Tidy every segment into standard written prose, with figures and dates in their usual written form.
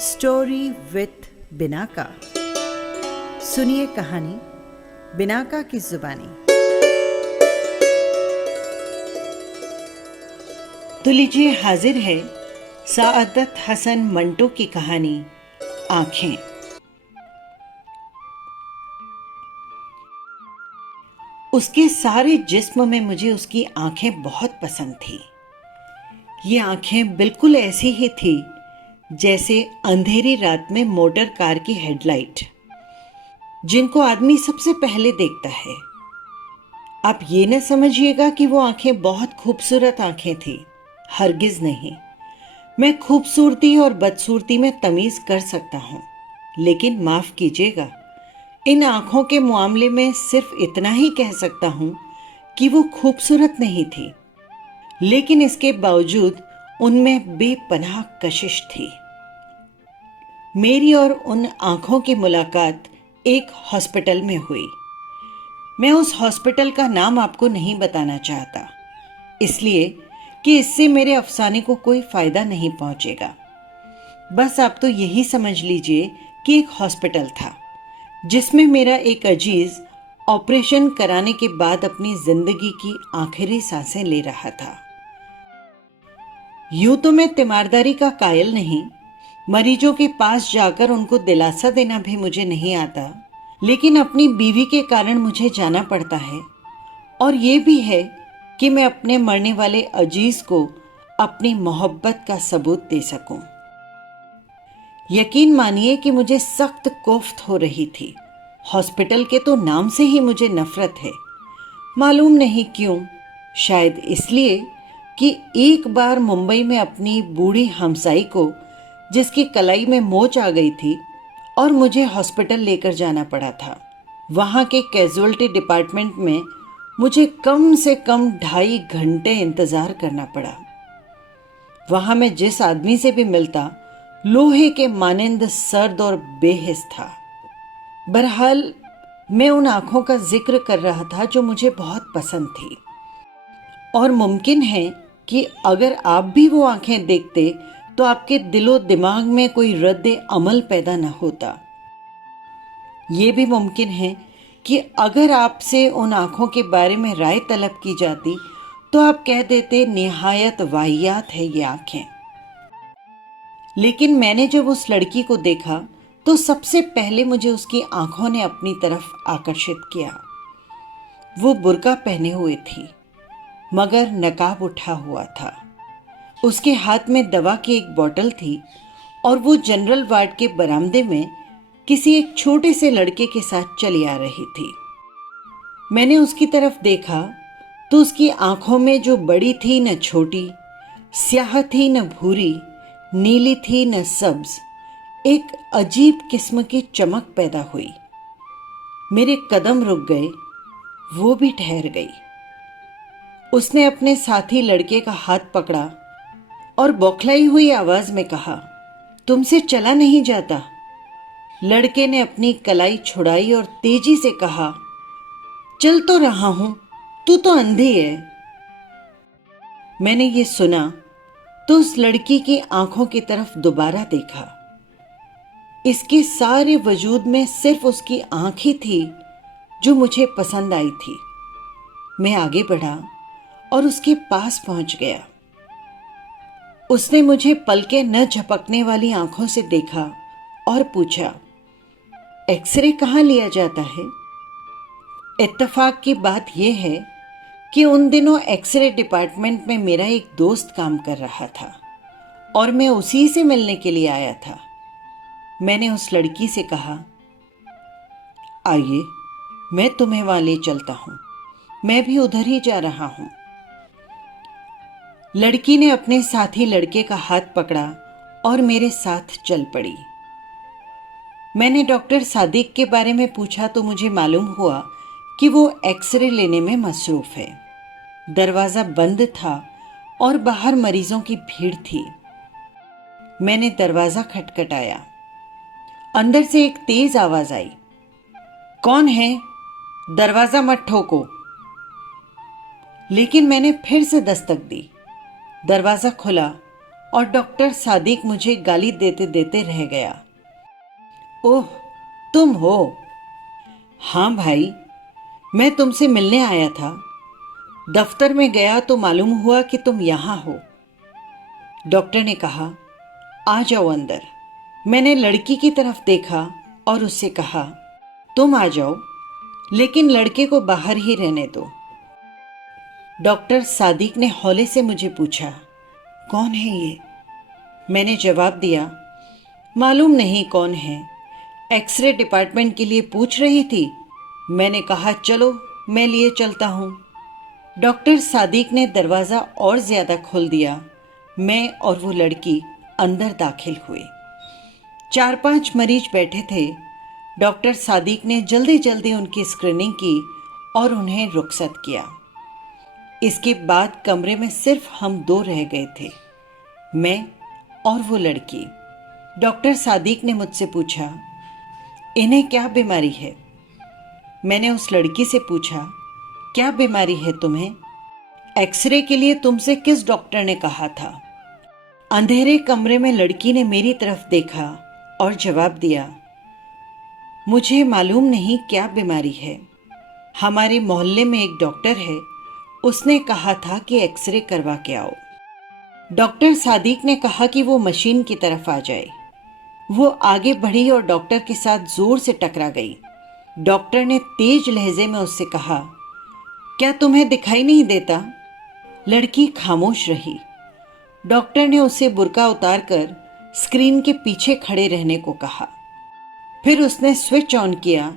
Story with Binaca. सुनिए कहानी Binaca की जुबानी। तो लीजिए, हाजिर है साअदत हसन मंटो की कहानी आंखें। उसके सारे जिस्म में मुझे उसकी आंखें बहुत पसंद थी। ये आंखें बिल्कुल ऐसी ही थी जैसे अंधेरी रात में मोटर कार की हेडलाइट, जिनको आदमी सबसे पहले देखता है। आप ये न समझिएगा कि वो आंखें बहुत खूबसूरत आंखें थी, हरगिज नहीं। मैं खूबसूरती और बदसूरती में तमीज कर सकता हूँ, लेकिन माफ कीजिएगा, इन आंखों के मामले में सिर्फ इतना ही कह सकता हूँ कि वो खूबसूरत नहीं थी, लेकिन इसके बावजूद उनमें बेपनाह कशिश थी। मेरी और उन आंखों की मुलाकात एक हॉस्पिटल में हुई। मैं उस हॉस्पिटल का नाम आपको नहीं बताना चाहता, इसलिए कि इससे मेरे अफसाने को कोई फायदा नहीं पहुंचेगा। बस आप तो यही समझ लीजिए कि एक हॉस्पिटल था जिसमें मेरा एक अजीज ऑपरेशन कराने के बाद अपनी जिंदगी की आखिरी सांसें ले रहा था। यूं तो मैं तीमारदारी का कायल नहीं, मरीजों के पास जाकर उनको दिलासा देना भी मुझे नहीं आता, लेकिन अपनी बीवी के कारण मुझे जाना पड़ता है। और ये भी है कि मैं अपने मरने वाले अजीज को अपनी मोहब्बत का सबूत दे सकूं। यकीन मानिए कि मुझे सख्त कोफ्त हो रही थी। हॉस्पिटल के तो नाम से ही मुझे नफरत है। मालूम नहीं क्यों, शायद इसलिए कि एक बार मुंबई में अपनी बूढ़ी हमसाई को, जिसकी कलाई में मोच आ गई थी और मुझे हॉस्पिटल लेकर जाना पड़ा था, वहाँ के कैजुअल्टी डिपार्टमेंट में मुझे कम से कम 2.5 घंटे इंतजार करना पड़ा। वहाँ मैं जिस आदमी से भी मिलता, लोहे के मानिंद सर्द और बेहिस था। बहरहाल मैं उन आंखों का जिक्र कर रहा था जो मुझे बहुत पसंद थी, और मुमकिन है कि अगर आप भी वो आंखें देखते तो आपके दिलो दिमाग में कोई रद्द अमल पैदा न होता। ये भी मुमकिन है कि अगर आपसे उन आंखों के बारे में राय तलब की जाती तो आप कह देते निहायत वाहियात है ये आंखें। लेकिन मैंने जब उस लड़की को देखा तो सबसे पहले मुझे उसकी आंखों ने अपनी तरफ आकर्षित किया। वो बुर्का पहने हुए थी, मगर नकाब उठा हुआ था। उसके हाथ में दवा की एक बोतल थी और वो जनरल वार्ड के बरामदे में किसी एक छोटे से लड़के के साथ चली आ रही थी। मैंने उसकी तरफ देखा तो उसकी आंखों में जो बड़ी थी न छोटी, स्याह थी न भूरी, नीली थी न सब्ज, एक अजीब किस्म की चमक पैदा हुई। मेरे कदम रुक गए, वो भी ठहर गई। उसने अपने साथी लड़के का हाथ पकड़ा और बौखलाई हुई आवाज में कहा, तुमसे चला नहीं जाता। लड़के ने अपनी कलाई छुड़ाई और तेजी से कहा, चल तो रहा हूं, तू तो अंधी है। मैंने ये सुना तो उस लड़की की आंखों की तरफ दोबारा देखा। इसके सारे वजूद में सिर्फ उसकी आंख ही थी जो मुझे पसंद आई थी। मैं आगे बढ़ा और उसके पास पहुंच गया। उसने मुझे पलके न झपकने वाली आंखों से देखा और पूछा, एक्सरे कहाँ लिया जाता है? इत्तेफाक की बात यह है कि उन दिनों एक्सरे डिपार्टमेंट में मेरा एक दोस्त काम कर रहा था और मैं उसी से मिलने के लिए आया था। मैंने उस लड़की से कहा, आइए मैं तुम्हें वहां ले चलता हूं, मैं भी उधर ही जा रहा हूं। लड़की ने अपने साथी लड़के का हाथ पकड़ा और मेरे साथ चल पड़ी। मैंने डॉक्टर सादिक के बारे में पूछा तो मुझे मालूम हुआ कि वो एक्सरे लेने में मसरूफ है। दरवाजा बंद था और बाहर मरीजों की भीड़ थी। मैंने दरवाजा खटखटाया। अंदर से एक तेज आवाज आई, कौन है? दरवाजा मत ठोको। लेकिन मैंने फिर से दस्तक दी। दरवाजा खुला और डॉक्टर सादिक मुझे गाली देते देते रह गया। ओह, तुम हो? हाँ भाई, मैं तुमसे मिलने आया था। दफ्तर में गया तो मालूम हुआ कि तुम यहाँ हो। डॉक्टर ने कहा, आ जाओ अंदर। मैंने लड़की की तरफ देखा और उससे कहा, तुम आ जाओ, लेकिन लड़के को बाहर ही रहने दो। डॉक्टर सादिक ने हौले से मुझे पूछा, कौन है ये? मैंने जवाब दिया, मालूम नहीं कौन है, एक्सरे डिपार्टमेंट के लिए पूछ रही थी। मैंने कहा, चलो मैं लिए चलता हूँ। डॉक्टर सादिक ने दरवाज़ा और ज़्यादा खोल दिया। मैं और वो लड़की अंदर दाखिल हुए। 4-5 मरीज बैठे थे। डॉक्टर सादिक ने जल्दी जल्दी उनकी स्क्रीनिंग की और उन्हें रुखसत किया। इसके बाद कमरे में सिर्फ हम 2 रह गए थे, मैं और वो लड़की। डॉक्टर सादिक ने मुझसे पूछा, इन्हें क्या बीमारी है? मैंने उस लड़की से पूछा, क्या बीमारी है तुम्हें? एक्सरे के लिए तुमसे किस डॉक्टर ने कहा था? अंधेरे कमरे में लड़की ने मेरी तरफ देखा और जवाब दिया, मुझे मालूम नहीं क्या बीमारी है। हमारे मोहल्ले में एक डॉक्टर है, उसने कहा था कि एक्सरे करवा के आओ। डॉक्टर सादिक ने कहा कि वो मशीन की तरफ आ जाए। वो आगे बढ़ी और डॉक्टर के साथ जोर से टकरा गई। डॉक्टर ने तेज लहजे में उससे कहा, क्या तुम्हें दिखाई नहीं देता? लड़की खामोश रही। डॉक्टर ने उसे बुर्का उतारकर स्क्रीन के पीछे खड़े रहने को कहा। फिर उसने स्विच ऑन किया।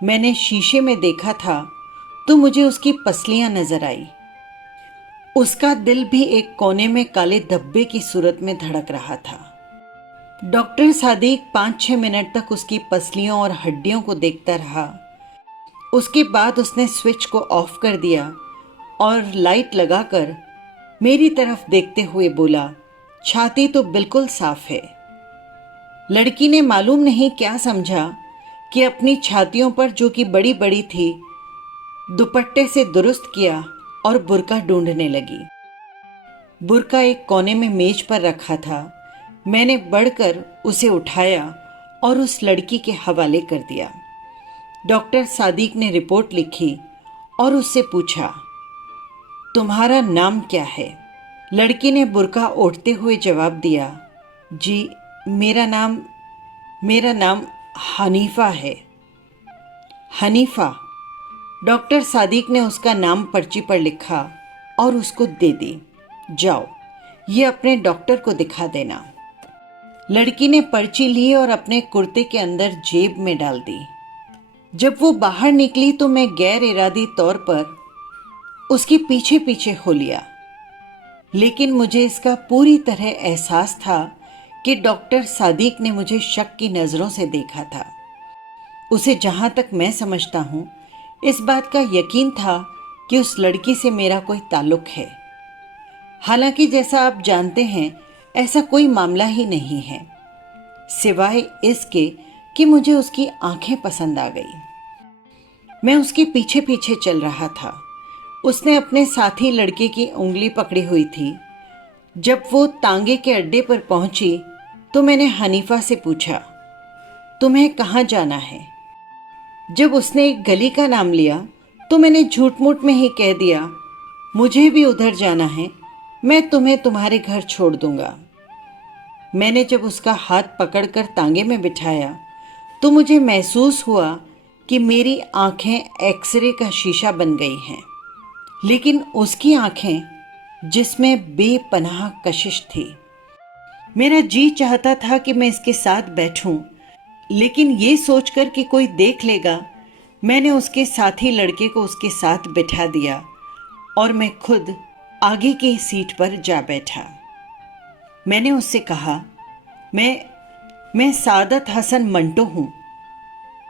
मैंने शीशे में देखा था तो मुझे उसकी पसलियां नजर आई। उसका दिल भी एक कोने में काले धब्बे की सूरत में धड़क रहा था। डॉक्टर सादिक 5-6 मिनट तक उसकी पसलियों और हड्डियों को देखता रहा। उसके बाद उसने स्विच को ऑफ कर दिया और लाइट लगाकर मेरी तरफ देखते हुए बोला, छाती तो बिल्कुल साफ है। लड़की ने मालूम नहीं क्या समझा कि अपनी छातियों पर, जो कि बड़ी बड़ी थी, दुपट्टे से दुरुस्त किया और बुर्का ढूंढने लगी। बुर्का एक कोने में मेज पर रखा था। मैंने बढ़कर उसे उठाया और उस लड़की के हवाले कर दिया। डॉक्टर सादिक ने रिपोर्ट लिखी और उससे पूछा, तुम्हारा नाम क्या है? लड़की ने बुर्का ओढ़ते हुए जवाब दिया, जी मेरा नाम हनीफा है। हनीफा। डॉक्टर सादिक ने उसका नाम पर्ची पर लिखा और उसको दे दी। जाओ, ये अपने डॉक्टर को दिखा देना। लड़की ने पर्ची ली और अपने कुर्ते के अंदर जेब में डाल दी। जब वो बाहर निकली तो मैं गैर इरादी तौर पर उसके पीछे पीछे हो लिया, लेकिन मुझे इसका पूरी तरह एहसास था कि डॉक्टर सादिक ने मुझे शक की नज़रों से देखा था। उसे जहाँ तक मैं समझता हूँ, इस बात का यकीन था कि उस लड़की से मेरा कोई ताल्लुक है। हालांकि जैसा आप जानते हैं, ऐसा कोई मामला ही नहीं है, सिवाय इसके कि मुझे उसकी आंखें पसंद आ गई। मैं उसके पीछे पीछे चल रहा था। उसने अपने साथी लड़के की उंगली पकड़ी हुई थी। जब वो तांगे के अड्डे पर पहुंची तो मैंने हनीफा से पूछा, तुम्हें कहाँ जाना है? जब उसने एक गली का नाम लिया तो मैंने झूठ मूठ में ही कह दिया, मुझे भी उधर जाना है, मैं तुम्हें तुम्हारे घर छोड़ दूंगा। मैंने जब उसका हाथ पकड़कर तांगे में बिठाया तो मुझे महसूस हुआ कि मेरी आंखें एक्सरे का शीशा बन गई हैं, लेकिन उसकी आंखें जिसमें बेपनाह कशिश थी। मेरा जी चाहता था कि मैं इसके साथ बैठूं, लेकिन ये सोचकर कि कोई देख लेगा, मैंने उसके साथी लड़के को उसके साथ बिठा दिया और मैं खुद आगे की सीट पर जा बैठा। मैंने उससे कहा, मैं सादत हसन मंटो हूं।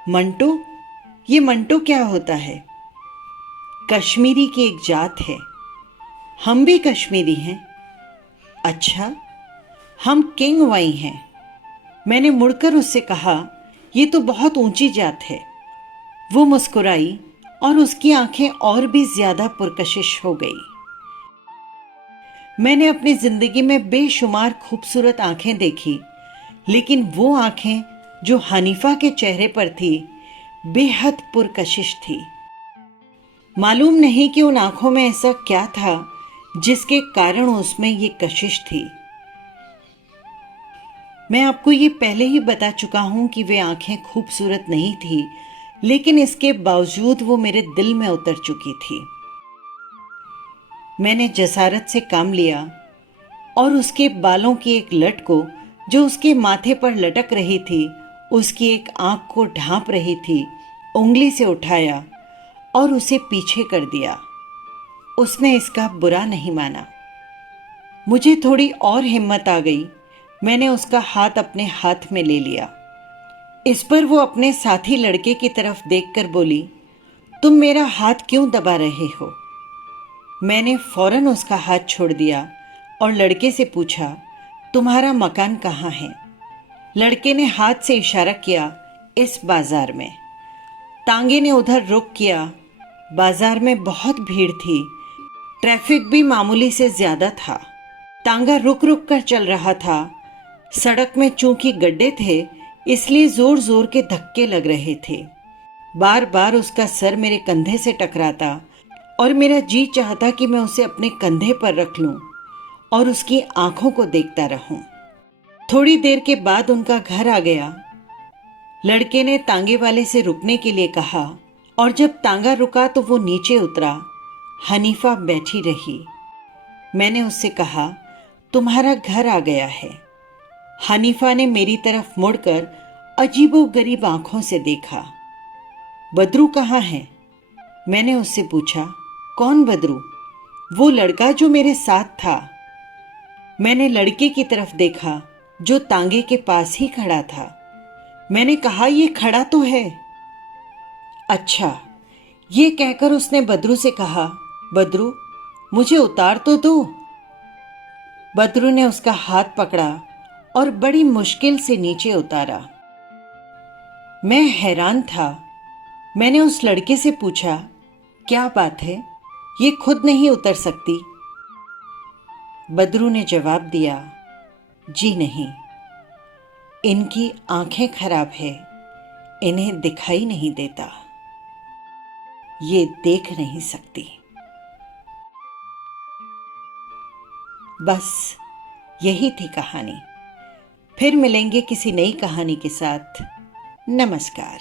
मंटो? ये मंटो क्या होता है? कश्मीरी की एक जात है। हम भी कश्मीरी हैं। अच्छा, हम किंग वाई हैं। मैंने मुड़कर उससे कहा, ये तो बहुत ऊंची जात है। वो मुस्कुराई और उसकी आंखें और भी ज्यादा पुरकशिश हो गई। मैंने अपनी जिंदगी में बेशुमार खूबसूरत आंखें देखी, लेकिन वो आंखें जो हनीफा के चेहरे पर थी बेहद पुरकशिश थी। मालूम नहीं कि उन आंखों में ऐसा क्या था जिसके कारण उसमें ये कशिश थी। मैं आपको ये पहले ही बता चुका हूं कि वे आंखें खूबसूरत नहीं थी, लेकिन इसके बावजूद वो मेरे दिल में उतर चुकी थी। मैंने जसारत से काम लिया और उसके बालों की एक लट को, जो उसके माथे पर लटक रही थी, उसकी एक आंख को ढांप रही थी, उंगली से उठाया और उसे पीछे कर दिया। उसने इसका बुरा नहीं माना। मुझे थोड़ी और हिम्मत आ गई। मैंने उसका हाथ अपने हाथ में ले लिया। इस पर वो अपने साथी लड़के की तरफ देखकर बोली, तुम मेरा हाथ क्यों दबा रहे हो? मैंने फौरन उसका हाथ छोड़ दिया और लड़के से पूछा, तुम्हारा मकान कहाँ है? लड़के ने हाथ से इशारा किया, इस बाजार में। तांगे ने उधर रुख किया। बाजार में बहुत भीड़ थी, ट्रैफिक भी मामूली से ज्यादा था। तांगा रुक रुक कर चल रहा था। सड़क में चूंकि गड्ढे थे, इसलिए जोर जोर के धक्के लग रहे थे। बार बार उसका सर मेरे कंधे से टकराता और मेरा जी चाहता कि मैं उसे अपने कंधे पर रख लूं और उसकी आंखों को देखता रहूं। थोड़ी देर के बाद उनका घर आ गया। लड़के ने तांगे वाले से रुकने के लिए कहा और जब तांगा रुका तो वो नीचे उतरा। हनीफा बैठी रही। मैंने उससे कहा, तुम्हारा घर आ गया है। हनीफा ने मेरी तरफ मुड़कर अजीबोगरीब आंखों से देखा। बदरू कहाँ है? मैंने उससे पूछा। कौन बदरू? वो लड़का जो मेरे साथ था। मैंने लड़के की तरफ देखा जो तांगे के पास ही खड़ा था। मैंने कहा, ये खड़ा तो है। अच्छा, ये कहकर उसने बदरू से कहा, बदरू मुझे उतार तो दो। बदरू ने उसका हाथ पकड़ा और बड़ी मुश्किल से नीचे उतारा। मैं हैरान था। मैंने उस लड़के से पूछा, क्या बात है, ये खुद नहीं उतर सकती? बदरू ने जवाब दिया, जी नहीं, इनकी आंखें खराब है, इन्हें दिखाई नहीं देता, ये देख नहीं सकती। बस यही थी कहानी। फिर मिलेंगे किसी नई कहानी के साथ। नमस्कार।